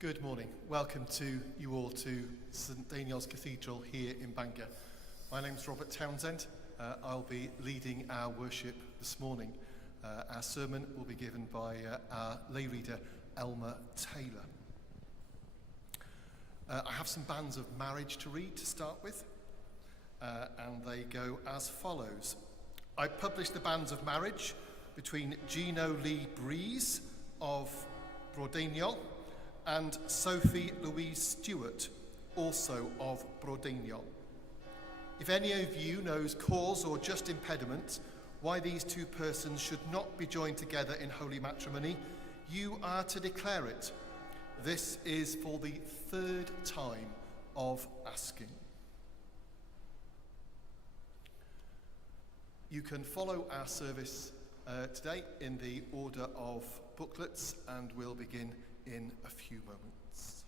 Good morning. Welcome to you all to St Daniel's Cathedral here in Bangor. My name's Robert Townsend. I'll be leading our worship this morning. Our sermon will be given by our lay reader, Elmer Taylor. I have some banns of marriage to read to start with, and they go as follows. I published the banns of marriage between Gino Lee Breeze of Brodignol and Sophie Louise Stewart, also of Brodignol. If any of you knows cause or just impediment why these two persons should not be joined together in holy matrimony, you are to declare it. This is for the third time of asking. You can follow our service today in the order of booklets, and we'll begin in a few moments.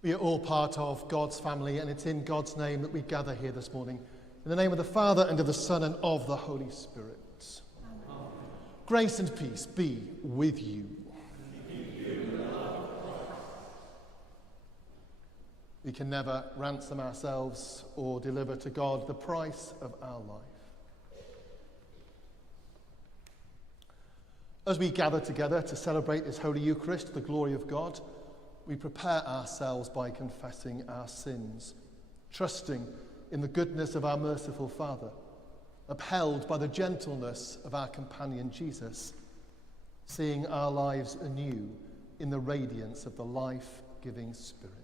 We are all part of God's family, and it's in God's name that we gather here this morning. In the name of the Father, and of the Son, and of the Holy Spirit. Amen. Grace and peace be with you. We can never ransom ourselves or deliver to God the price of our life. As we gather together to celebrate this Holy Eucharist, the glory of God, we prepare ourselves by confessing our sins, trusting in the goodness of our merciful Father, upheld by the gentleness of our companion Jesus, seeing our lives anew in the radiance of the life-giving Spirit.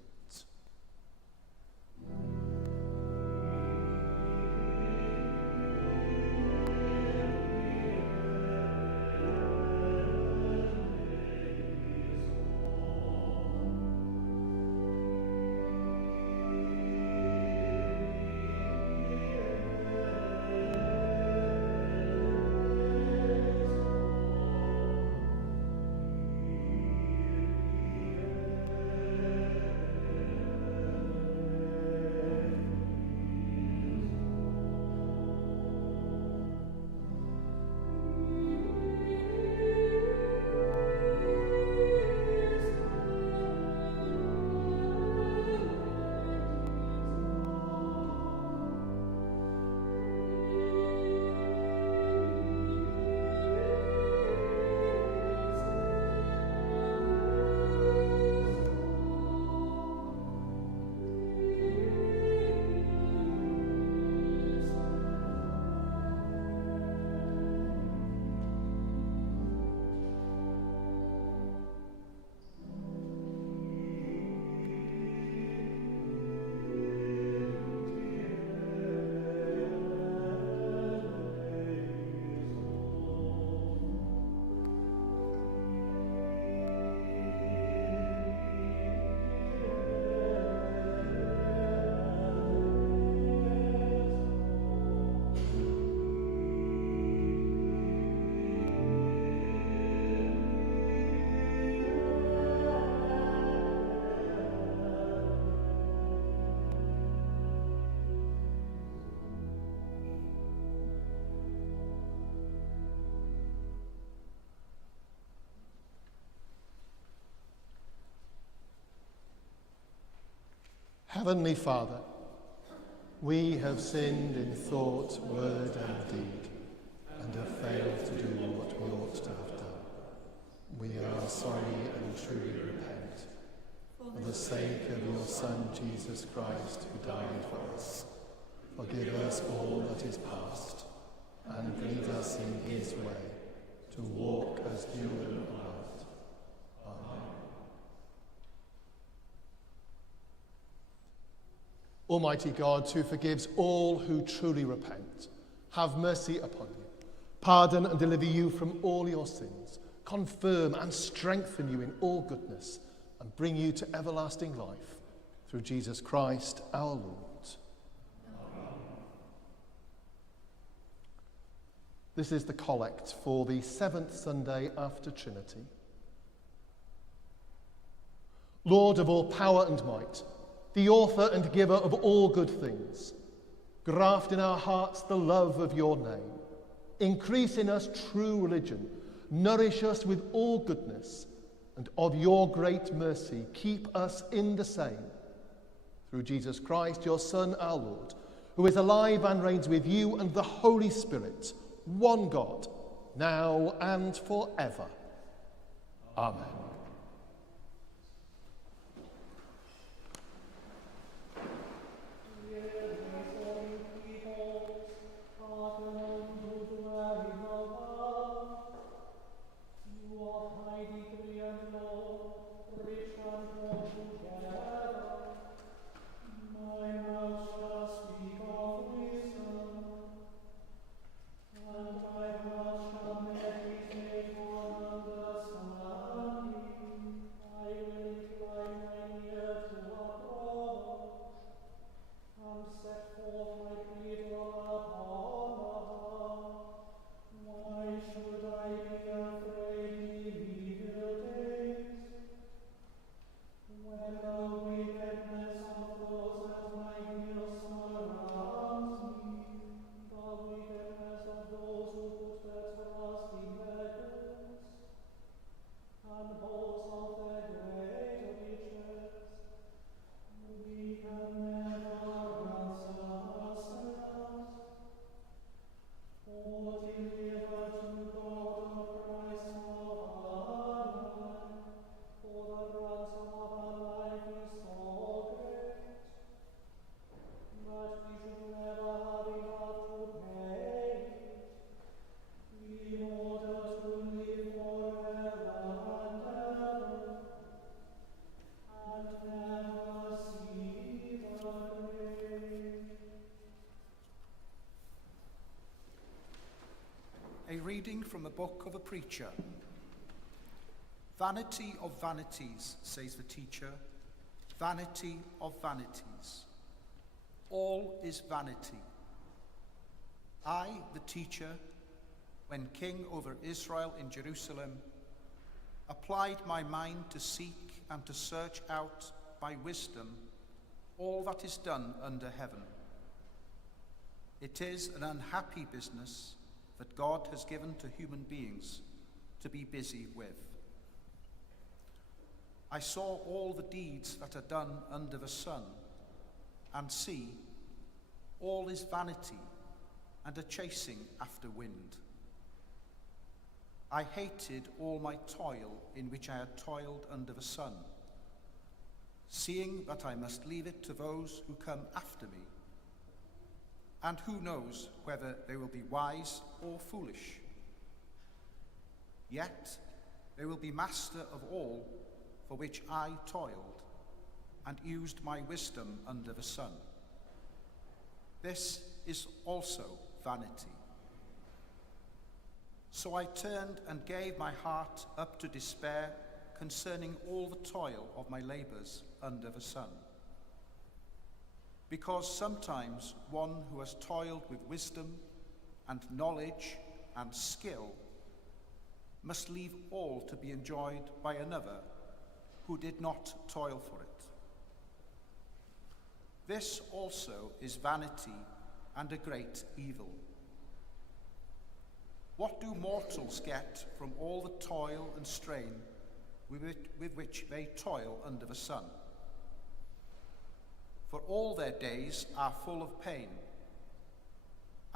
Heavenly Father, we have sinned in thought, word and deed, and have failed to do what we ought to have done. We are sorry and truly repent. For the sake of your Son, Jesus Christ, who died for us, forgive us all that is past, and lead us in his way, to walk as you and loved. Amen. Almighty God, who forgives all who truly repent, have mercy upon you, pardon and deliver you from all your sins, confirm and strengthen you in all goodness, and bring you to everlasting life, through Jesus Christ our Lord. Amen. This is the collect for the 7th Sunday after Trinity. Lord of all power and might, the author and giver of all good things, graft in our hearts the love of your name. Increase in us true religion. Nourish us with all goodness, and of your great mercy keep us in the same. Through Jesus Christ, your Son, our Lord, who is alive and reigns with you and the Holy Spirit, one God, now and forever. Amen. A reading from the book of a preacher. Vanity of vanities, says the teacher, vanity of vanities. All is vanity. I, the teacher, when king over Israel in Jerusalem, applied my mind to seek and to search out by wisdom all that is done under heaven. It is an unhappy business that God has given to human beings to be busy with. I saw all the deeds that are done under the sun, and see, all is vanity and a chasing after wind. I hated all my toil in which I had toiled under the sun, seeing that I must leave it to those who come after me. And who knows whether they will be wise or foolish? Yet they will be master of all for which I toiled and used my wisdom under the sun. This is also vanity. So I turned and gave my heart up to despair concerning all the toil of my labors under the sun. Because sometimes one who has toiled with wisdom and knowledge and skill must leave all to be enjoyed by another who did not toil for it. This also is vanity and a great evil. What do mortals get from all the toil and strain with which they toil under the sun? for all their days are full of pain,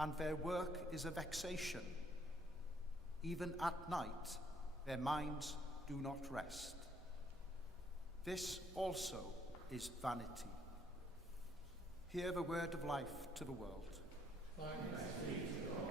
and their work is a vexation. Even at night their minds do not rest. This also is vanity. Hear the word of life to the world. Thanks be to God.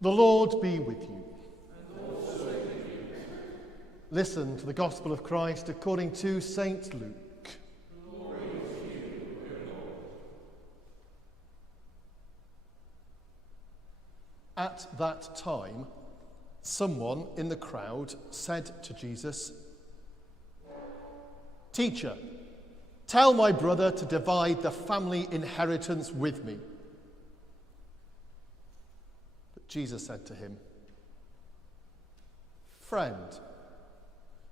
The Lord be with you. And also with you. Listen to the Gospel of Christ according to St. Luke. Glory to you, O Lord. At that time, someone in the crowd said to Jesus, "Teacher, tell my brother to divide the family inheritance with me." Jesus said to him, "Friend,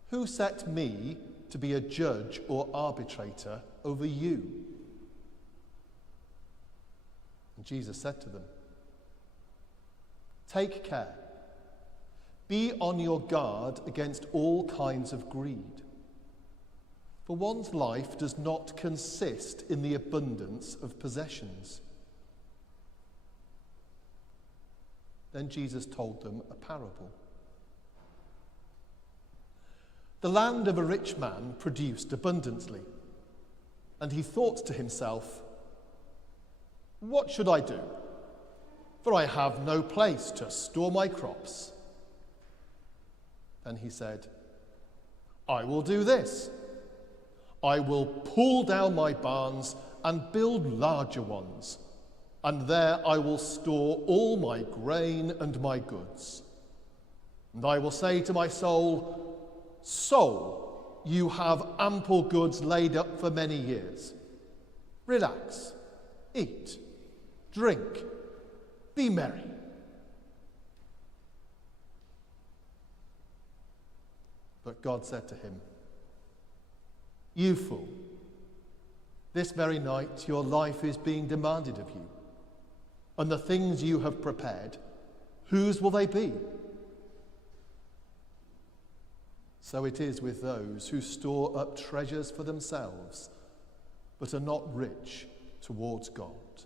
who set me to be a judge or arbitrator over you?" And Jesus said to them, "Take care. Be on your guard against all kinds of greed. For one's life does not consist in the abundance of possessions." Then Jesus told them a parable. The land of a rich man produced abundantly, and he thought to himself, "What should I do? For I have no place to store my crops." Then he said, "I will do this. I will pull down my barns and build larger ones, and there I will store all my grain and my goods. And I will say to my soul, 'Soul, you have ample goods laid up for many years. Relax, eat, drink, be merry.' But God said to him, 'You fool, this very night your life is being demanded of you. And the things you have prepared, whose will they be?' So it is with those who store up treasures for themselves, but are not rich towards God."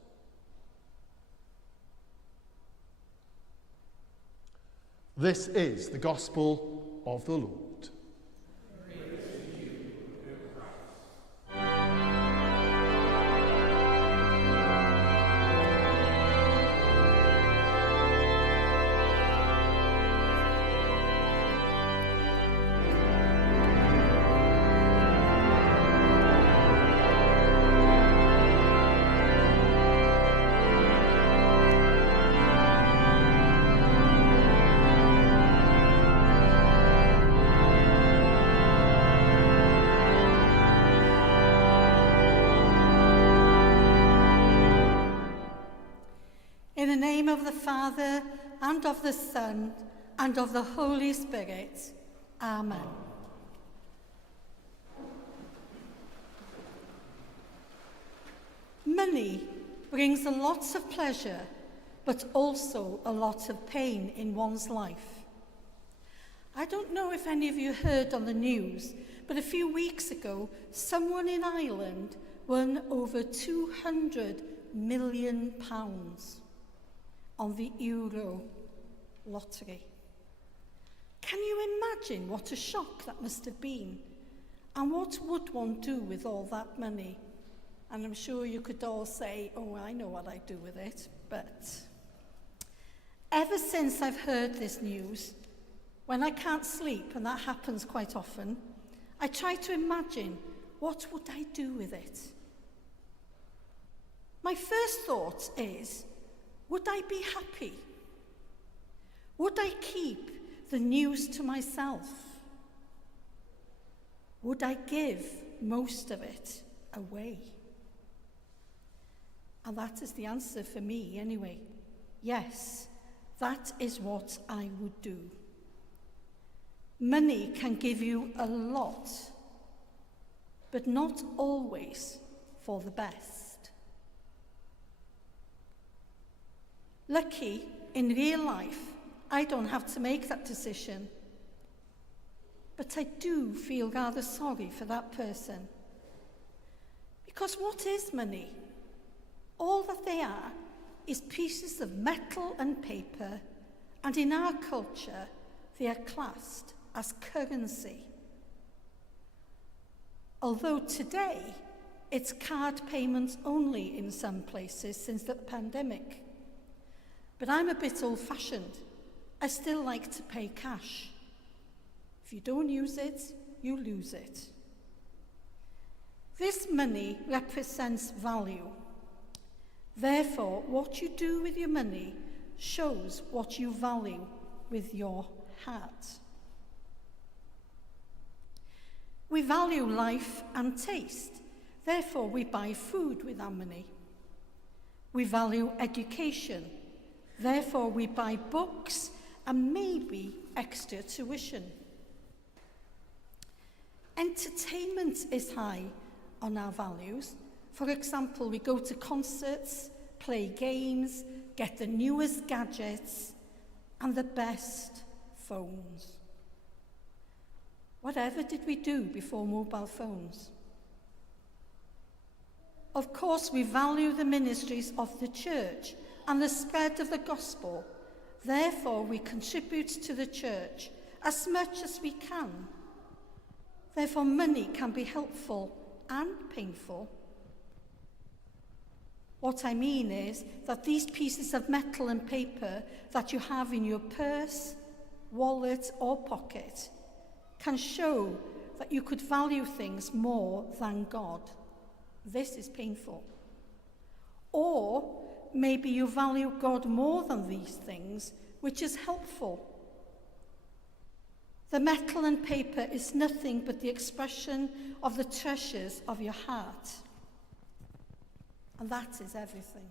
This is the gospel of the Lord. In the name of the Father, and of the Son, and of the Holy Spirit. Amen. Money brings a lot of pleasure, but also a lot of pain in one's life. I don't know if any of you heard on the news, but a few weeks ago, someone in Ireland won over £200 million on the Euro lottery. Can you imagine what a shock that must have been? And what would one do with all that money? And I'm sure you could all say, oh, I know what I'd do with it. But ever since I've heard this news, when I can't sleep, and that happens quite often, I try to imagine, what would I do with it? My first thought is, would I be happy? Would I keep the news to myself? Would I give most of it away? And that is the answer for me anyway. Yes, that is what I would do. Money can give you a lot, but not always for the best. Lucky, in real life, I don't have to make that decision. But I do feel rather sorry for that person. Because what is money? All that they are is pieces of metal and paper, and in our culture, they are classed as currency. Although today, it's card payments only in some places since the pandemic. But I'm a bit old-fashioned. I still like to pay cash. If you don't use it, you lose it. This money represents value. Therefore, what you do with your money shows what you value with your heart. We value life and taste. Therefore, we buy food with our money. We value education. Therefore, we buy books and maybe extra tuition. Entertainment is high on our values. For example, we go to concerts, play games, get the newest gadgets, and the best phones. Whatever did we do before mobile phones? Of course, we value the ministries of the church and the spread of the gospel. Therefore, we contribute to the church as much as we can. Therefore, money can be helpful and painful. What I mean is that these pieces of metal and paper that you have in your purse, wallet, or pocket can show that you could value things more than God. This is painful. Or maybe you value God more than these things, which is helpful. The metal and paper is nothing but the expression of the treasures of your heart. And that is everything.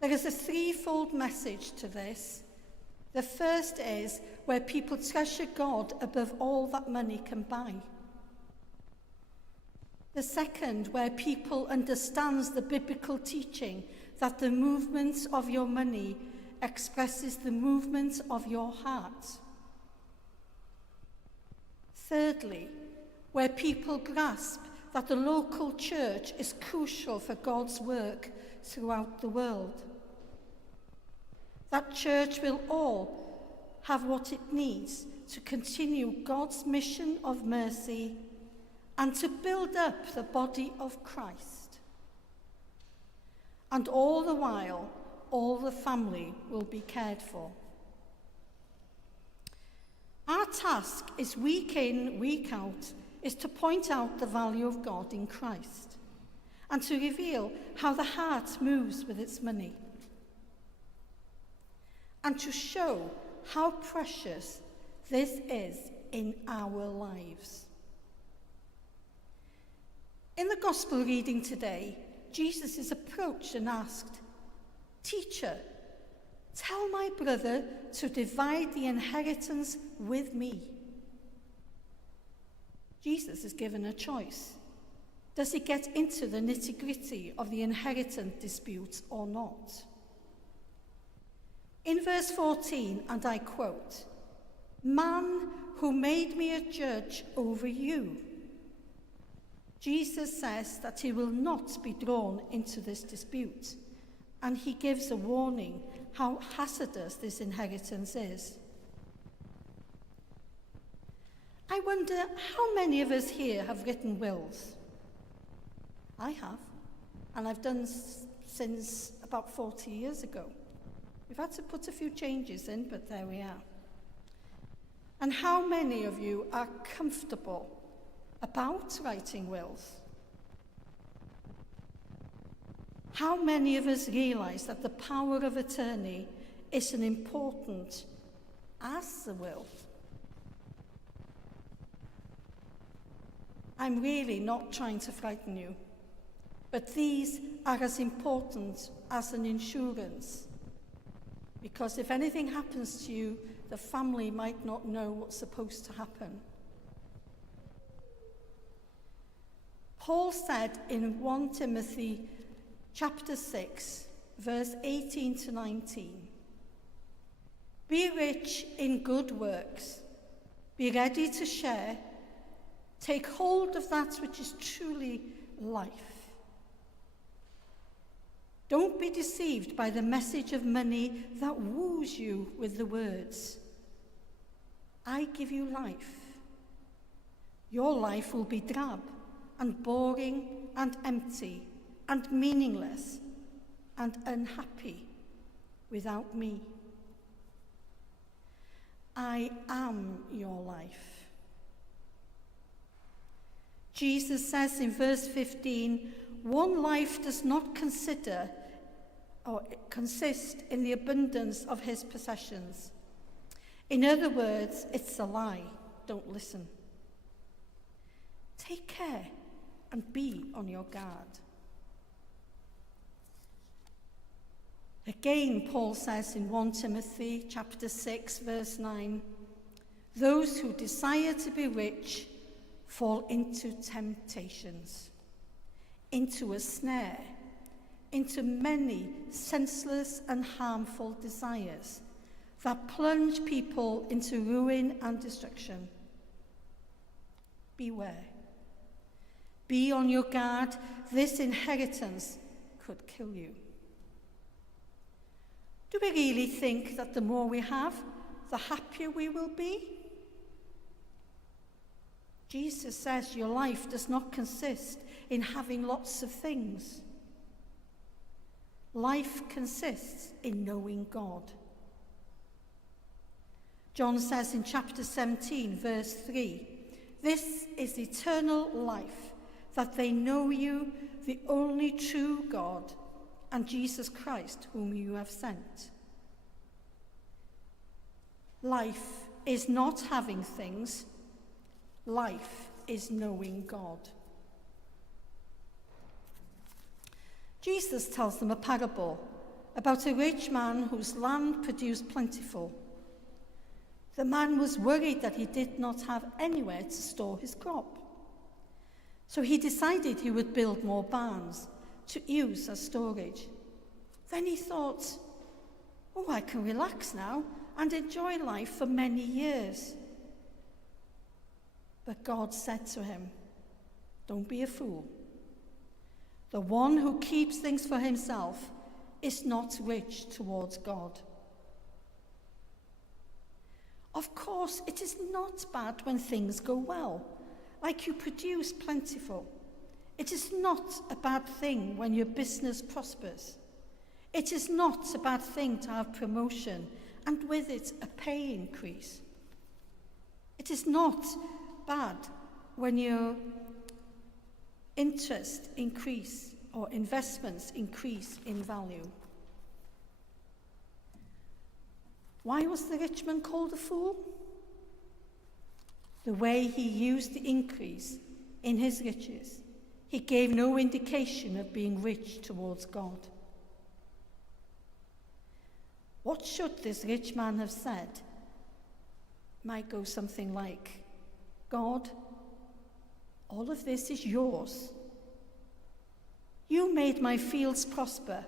There is a threefold message to this. The first is where people treasure God above all that money can buy. The second, where people understands the biblical teaching that the movement of your money expresses the movement of your heart. Thirdly, where people grasp that the local church is crucial for God's work throughout the world. That church will all have what it needs to continue God's mission of mercy and to build up the body of Christ. And all the while, all the family will be cared for. Our task is week in, week out, is to point out the value of God in Christ and to reveal how the heart moves with its money and to show how precious this is in our lives. In the Gospel reading today, Jesus is approached and asked, "Teacher, tell my brother to divide the inheritance with me." Jesus is given a choice. Does he get into the nitty-gritty of the inheritance dispute or not? In verse 14, and I quote, "Man who made me a judge over you." Jesus says that he will not be drawn into this dispute, and he gives a warning how hazardous this inheritance is. I wonder how many of us here have written wills? I have, and I've done since about 40 years ago. We've had to put a few changes in, but there we are. And how many of you are comfortable about writing wills? How many of us realise that the power of attorney is as important as the will? I'm really not trying to frighten you, but these are as important as an insurance, because if anything happens to you, the family might not know what's supposed to happen. Paul said in 1 Timothy chapter 6, verse 18 to 19, "Be rich in good works, be ready to share, take hold of that which is truly life. Don't be deceived by the message of money that woos you with the words, 'I give you life.' Your life will be drab and boring and empty and meaningless and unhappy without me. I am your life." Jesus says in verse 15, one life does not consider or consist in the abundance of his possessions. In other words, it's a lie. Don't listen. Take care and be on your guard. Again, Paul says in 1 Timothy chapter 6, verse 9, "Those who desire to be rich fall into temptations, into a snare, into many senseless and harmful desires that plunge people into ruin and destruction. Beware. Be on your guard. This inheritance could kill you." Do we really think that the more we have, the happier we will be? Jesus says your life does not consist in having lots of things. Life consists in knowing God. John says in chapter 17, verse 3, "This is eternal life, that they know you, the only true God, and Jesus Christ, whom you have sent." Life is not having things. Life is knowing God. Jesus tells them a parable about a rich man whose land produced plentiful. The man was worried that he did not have anywhere to store his crop. So he decided he would build more barns to use as storage. Then he thought, "Oh, I can relax now and enjoy life for many years." But God said to him, "Don't be a fool. The one who keeps things for himself is not rich towards God." Of course, it is not bad when things go well, like you produce plentiful. It is not a bad thing when your business prospers. It is not a bad thing to have promotion and with it a pay increase. It is not bad when your interest increase or investments increase in value. Why was the rich man called a fool? The way he used the increase in his riches, he gave no indication of being rich towards God. What should this rich man have said? Might go something like, "God, all of this is yours. You made my fields prosper.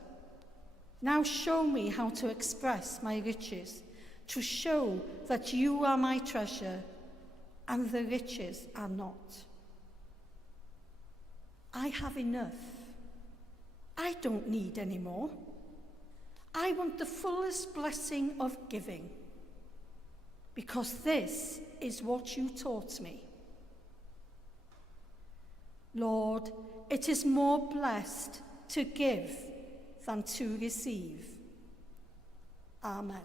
Now show me how to express my riches, to show that you are my treasure and the riches are not." I have enough. I don't need any more. I want the fullest blessing of giving, because this is what you taught me. Lord, it is more blessed to give than to receive. Amen.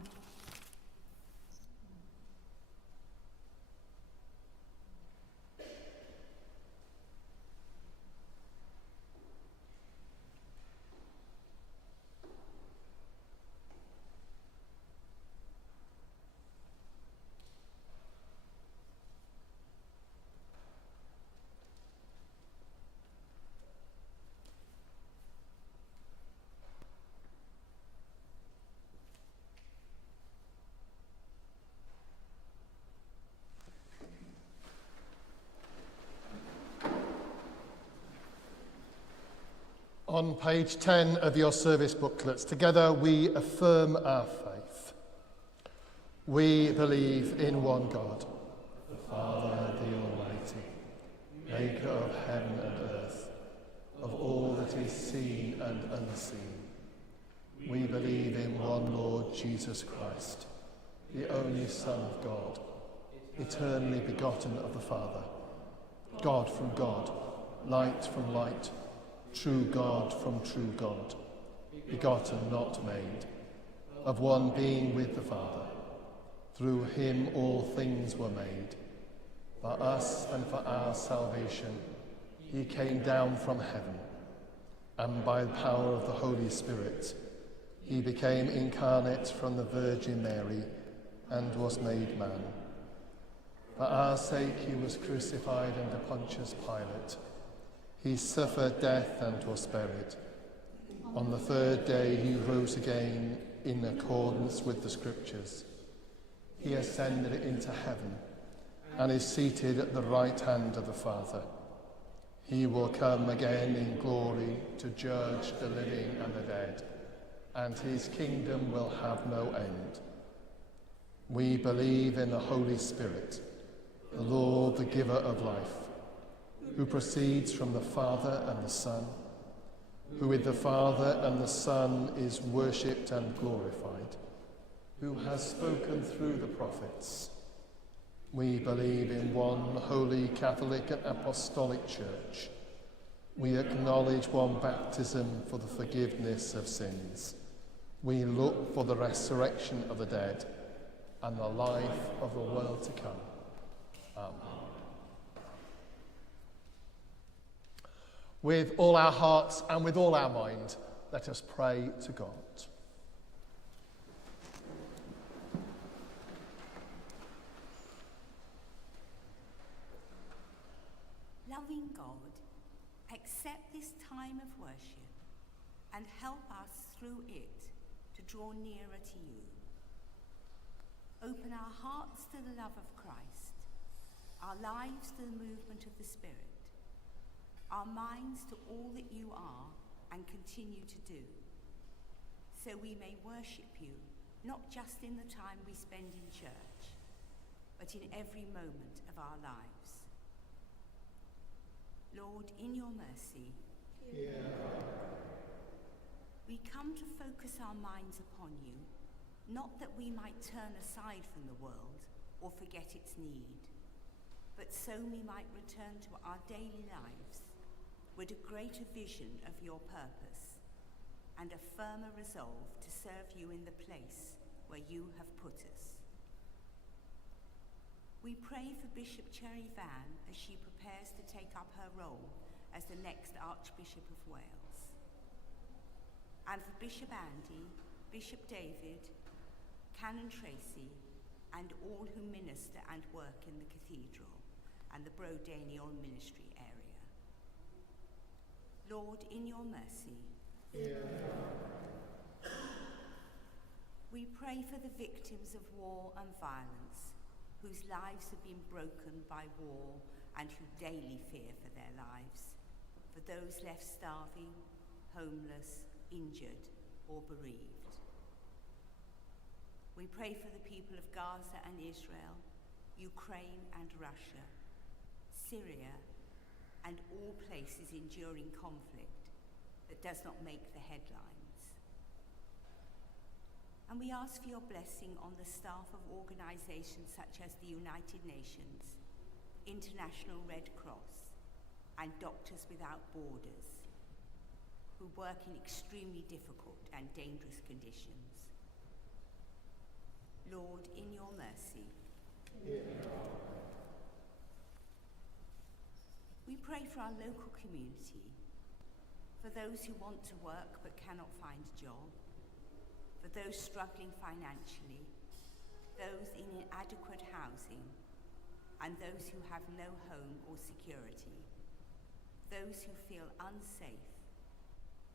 On page 10 of your service booklets, together we affirm our faith. We believe in one God, the Father, the Almighty, maker of heaven and earth, of all that is seen and unseen. We believe in one Lord Jesus Christ, the only Son of God, eternally begotten of the Father, God from God, light from light, true God from true God, begotten, not made, of one being with the Father. Through him all things were made. For us and for our salvation, he came down from heaven, and by the power of the Holy Spirit, he became incarnate from the Virgin Mary and was made man. For our sake he was crucified under Pontius Pilate. He suffered death and was buried. On the third day he rose again in accordance with the Scriptures. He ascended into heaven and is seated at the right hand of the Father. He will come again in glory to judge the living and the dead, and his kingdom will have no end. We believe in the Holy Spirit, the Lord, the giver of life, who proceeds from the Father and the Son, who with the Father and the Son is worshipped and glorified, who has spoken through the prophets. We believe in one holy Catholic and Apostolic Church. We acknowledge one baptism for the forgiveness of sins. We look for the resurrection of the dead and the life of the world to come. Amen. With all our hearts and with all our mind, let us pray to God. Loving God, accept this time of worship and help us through it to draw nearer to you. Open our hearts to the love of Christ, our lives to the movement of the Spirit, our minds to all that you are and continue to do, so we may worship you, not just in the time we spend in church, but in every moment of our lives. Lord, in your mercy, we come to focus our minds upon you, not that we might turn aside from the world or forget its need, but so we might return to our daily lives with a greater vision of your purpose and a firmer resolve to serve you in the place where you have put us. We pray for Bishop Cherry Van as she prepares to take up her role as the next Archbishop of Wales, and for Bishop Andy, Bishop David, Canon Tracy, and all who minister and work in the cathedral and the Brodaniol ministry area. Lord, in your mercy, we pray for the victims of war and violence, whose lives have been broken by war and who daily fear for their lives, for those left starving, homeless, injured, or bereaved. We pray for the people of Gaza and Israel, Ukraine and Russia, Syria, and all places enduring conflict that does not make the headlines. And we ask for your blessing on the staff of organisations such as the United Nations, International Red Cross, and Doctors Without Borders, who work in extremely difficult and dangerous conditions. Lord, in your mercy, we pray for our local community, for those who want to work but cannot find a job, for those struggling financially, those in inadequate housing, and those who have no home or security, those who feel unsafe,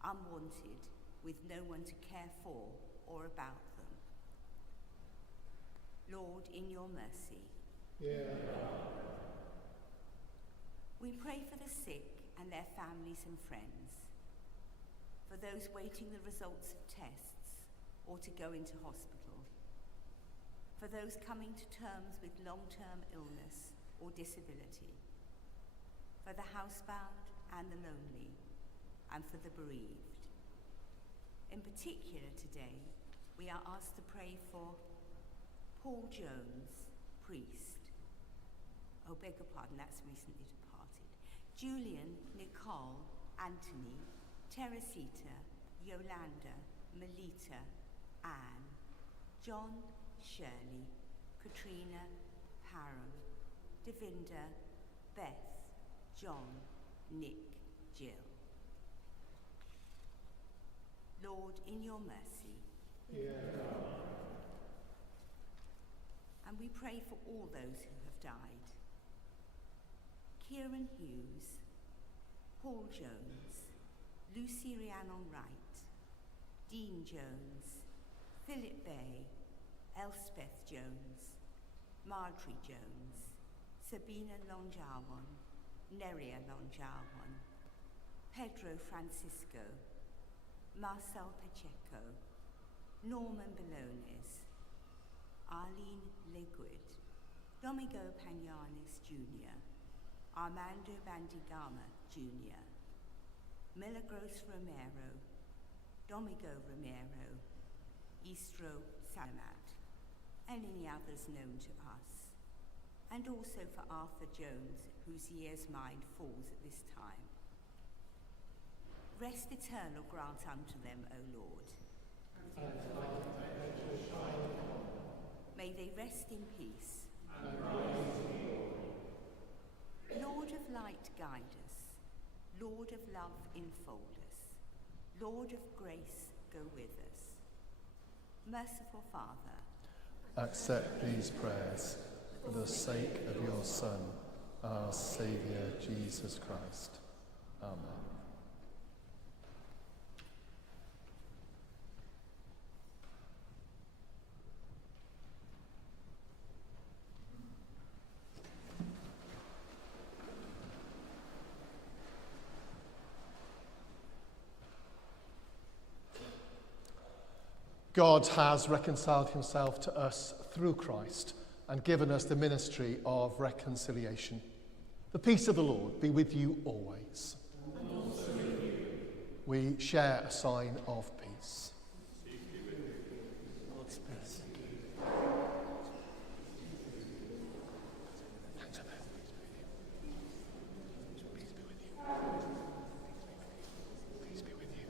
unwanted, with no one to care for or about them. Lord, in your mercy, we pray for the sick and their families and friends, for those waiting the results of tests or to go into hospital, for those coming to terms with long-term illness or disability, for the housebound and the lonely, and for the bereaved. In particular today, we are asked to pray for Paul Jones, priest. Oh, beg your pardon, that's recently departed. Julian, Nicole, Anthony, Teresita, Yolanda, Melita, Anne, John, Shirley, Katrina, Param, Devinda, Beth, John, Nick, Jill. Lord, in your mercy. And we pray for all those who have died. Kieran Hughes, Paul Jones, Lucy Rhiannon Wright, Dean Jones, Philip Bay, Elspeth Jones, Marjorie Jones, Sabina Lonjawan, Neria Lonjawan, Pedro Francisco, Marcel Pacheco, Norman Balones, Arlene Legwood, Domingo Pagnanis Jr., Armando Bandigama Jr., Milagros Romero, Domingo Romero, Istro Salamat, and any others known to us, and also for Arthur Jones, whose year's mind falls at this time. Rest eternal grant unto them, O Lord. May they rest in peace. Lord of light, guide us. Lord of love, enfold us. Lord of grace, go with us. Merciful Father, accept these prayers for the sake of your Son, our Saviour, Jesus Christ. Amen. God has reconciled himself to us through Christ and given us the ministry of reconciliation. The peace of the Lord be with you always. And also with you. We share a sign of peace. God's peace. Peace be with you.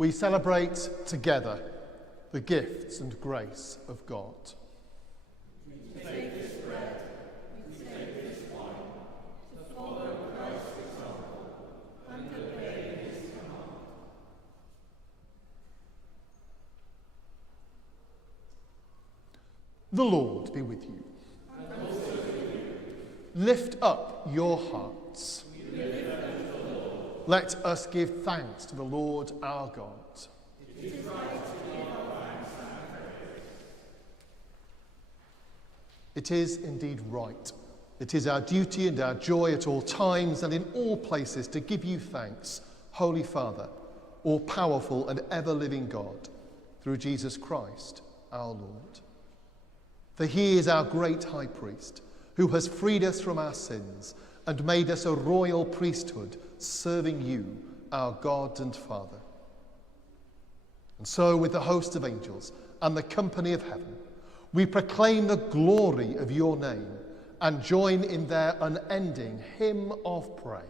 we celebrate together the gifts and grace of God. We take this bread, we take this wine, to follow Christ's example and obey his command. The Lord be with you. And also with you. Lift up your hearts. We lift them to the Lord. Let us give thanks to the Lord our God. It is right to give our thanks and praise. It is indeed right. It is our duty and our joy at all times and in all places to give you thanks, Holy Father, all powerful and ever living God, through Jesus Christ our Lord. For he is our great high priest, who has freed us from our sins and made us a royal priesthood, serving you, our God and Father. And so, with the host of angels and the company of heaven, we proclaim the glory of your name and join in their unending hymn of praise.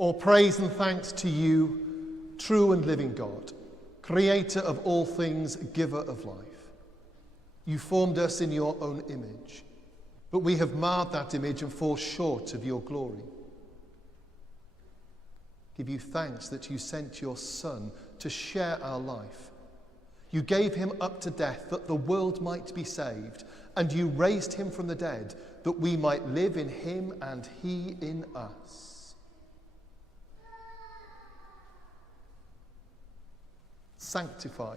All praise and thanks to you, true and living God, creator of all things, giver of life. You formed us in your own image, but we have marred that image and fall short of your glory. Give you thanks that you sent your Son to share our life. You gave him up to death that the world might be saved, and you raised him from the dead that we might live in him and he in us. Sanctify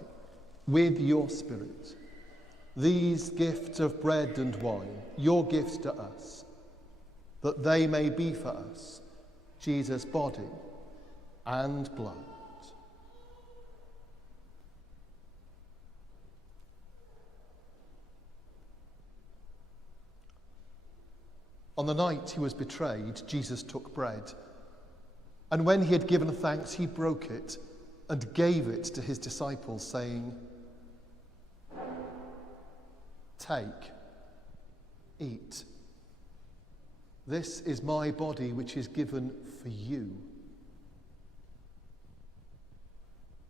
with your Spirit these gifts of bread and wine, your gifts to us, that they may be for us Jesus' body and blood. On the night he was betrayed, Jesus took bread, and when he had given thanks, he broke it and gave it to his disciples, saying, "Take, eat. This is my body which is given for you.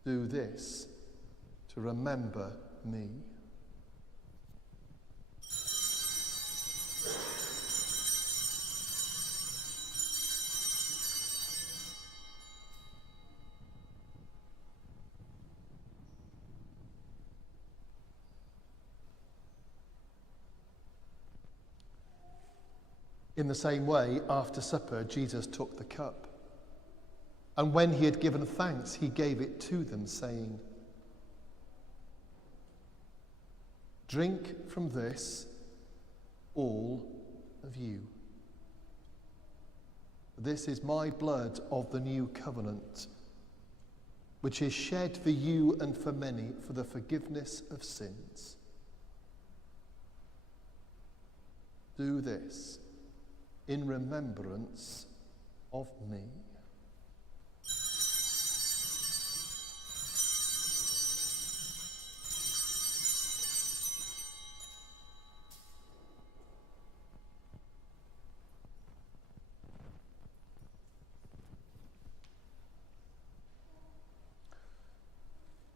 Do this to remember me." In the same way, after supper, Jesus took the cup. And when he had given thanks, he gave it to them, saying, "Drink from this, all of you. This is my blood of the new covenant, which is shed for you and for many for the forgiveness of sins. Do this in remembrance of me."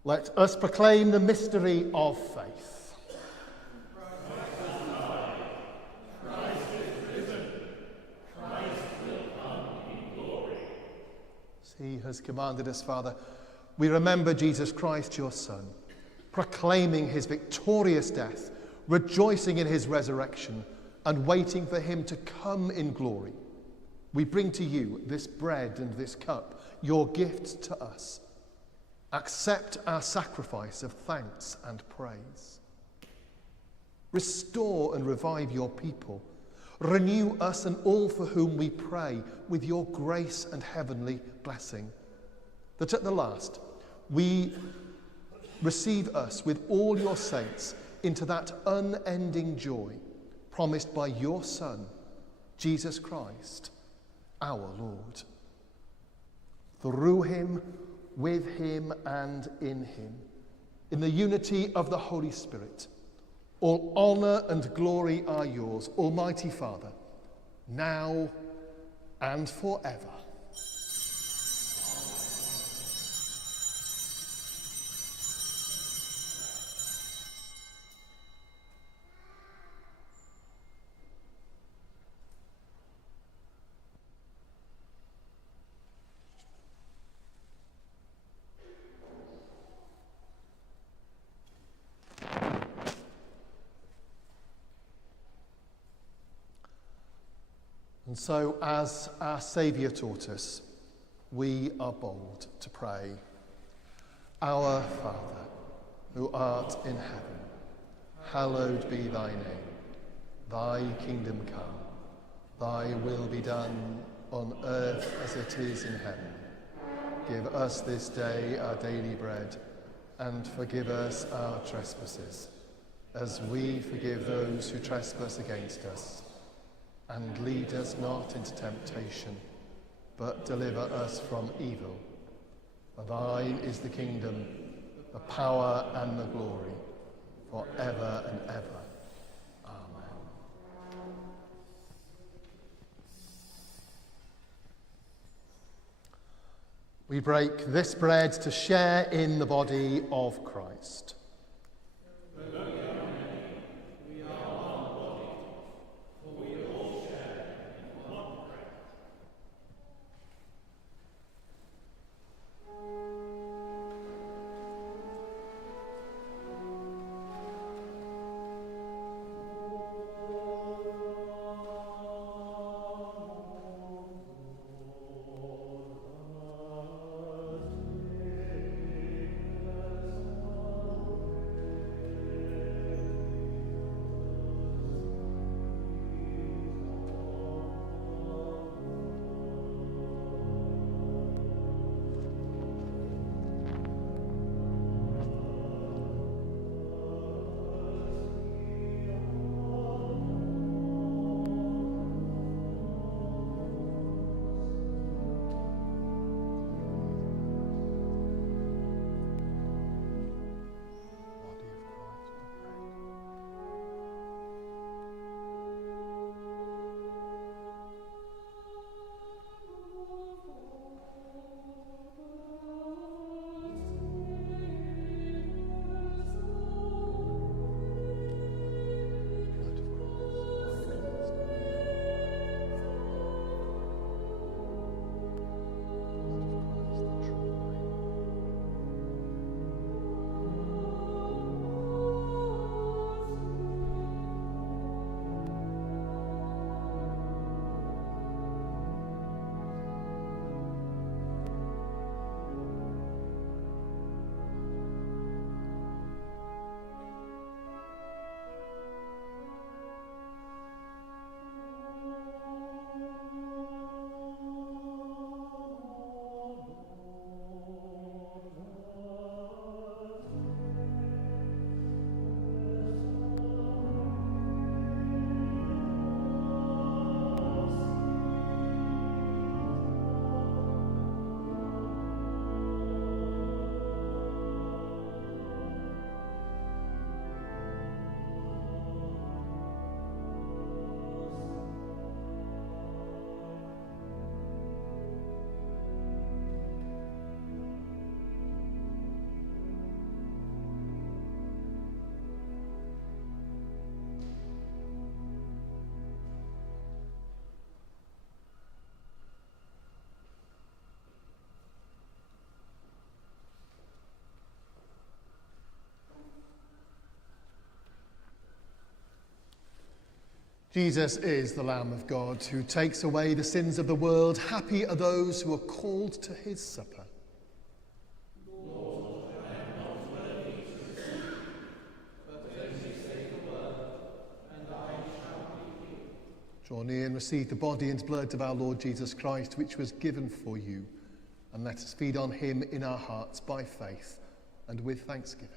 Let us proclaim the mystery of faith. As he has commanded us, Father, we remember Jesus Christ, your Son, proclaiming his victorious death, rejoicing in his resurrection, and waiting for him to come in glory. We bring to you this bread and this cup, your gifts to us. Accept our sacrifice of thanks and praise. Restore and revive your people. Renew us and all for whom we pray with your grace and heavenly blessing, that at the last we receive us with all your saints into that unending joy promised by your Son, Jesus Christ, our Lord. Through him, with him and in him, in the unity of the Holy Spirit, all honour and glory are yours, Almighty Father, now and forever. And so, as our Saviour taught us, we are bold to pray. Our Father, who art in heaven, hallowed be thy name. Thy kingdom come, thy will be done on earth as it is in heaven. Give us this day our daily bread, and forgive us our trespasses, as we forgive those who trespass against us. And lead us not into temptation, but deliver us from evil. For thine is the kingdom, the power and the glory, forever and ever. Amen. We break this bread to share in the body of Christ. Jesus is the Lamb of God who takes away the sins of the world. Happy are those who are called to his supper. Lord, I am not worthy to receive, but only say the word, and I shall be healed. Draw near and receive the body and blood of our Lord Jesus Christ, which was given for you, and let us feed on him in our hearts by faith and with thanksgiving.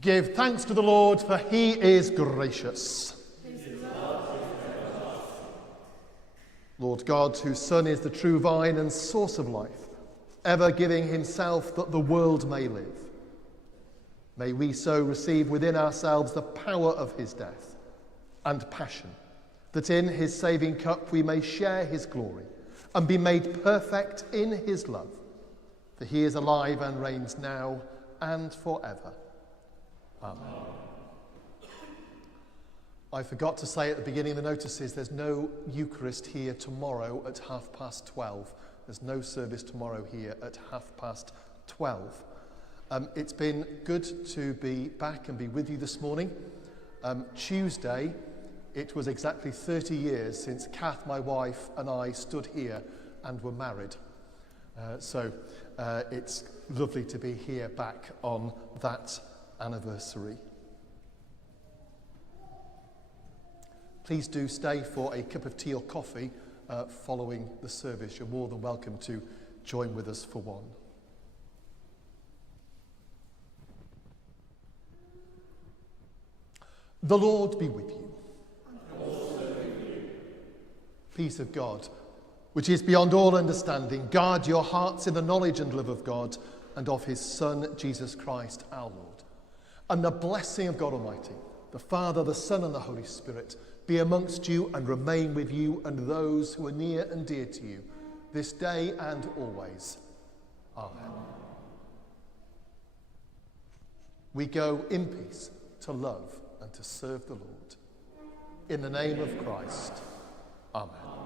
Give thanks to the Lord, for he is gracious. Lord God, whose Son is the true vine and source of life, ever giving himself that the world may live, may we so receive within ourselves the power of his death and passion, that in his saving cup we may share his glory and be made perfect in his love. For he is alive and reigns now and forever. Amen. I forgot to say at the beginning of the notices, there's no Eucharist here tomorrow at 12:30. There's no service tomorrow here at 12:30. It's been good to be back and be with you this morning. Tuesday, it was exactly 30 years since Kath, my wife, and I stood here and were married. So it's lovely to be here back on that anniversary. Please do stay for a cup of tea or coffee following the service. You're more than welcome to join with us for one. The Lord be with you. And also with you. Peace of God, which is beyond all understanding, guard your hearts in the knowledge and love of God and of his Son, Jesus Christ, our Lord. And the blessing of God Almighty, the Father, the Son, and the Holy Spirit, be amongst you and remain with you and those who are near and dear to you, this day and always. Amen. We go in peace to love and to serve the Lord. In the name of Christ. Amen.